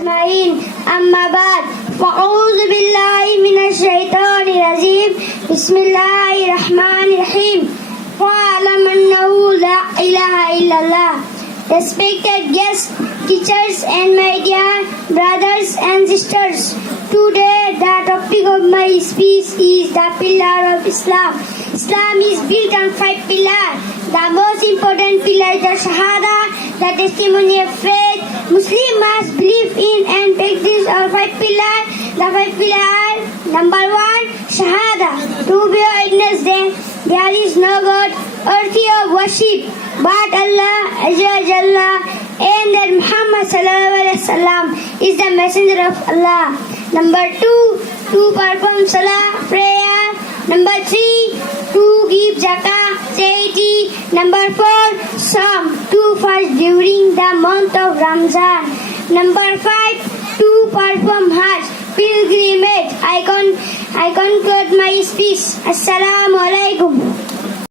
أجمعين أما بعد فأعوذ بالله من الشيطان الرجيم بسم الله الرحمن الرحيم وأعلم أنه لا إله إلا الله. Respected guests, teachers and my dear brothers and sisters, today the topic of my speech is the pillar of Islam. Islam is built on 5 pillars. The most important pillar is the Shahada, the testimony of faith. Muslim must believe in and practice all 5 pillars. The 5 pillars are: number 1, Shahada, to bear witness that there is no God worthy of worship but Allah Azza wa Jalla, and that Muhammad sallallahu alaihi wasallam is the messenger of Allah. Number 2, to perform salah, prayer. Number 3, to give zakah, charity. Number 4, Psalm, to fast during the month of Ramzan. Number 5, to perform Hajj, pilgrimage. I conclude my speech. Assalamu alaikum.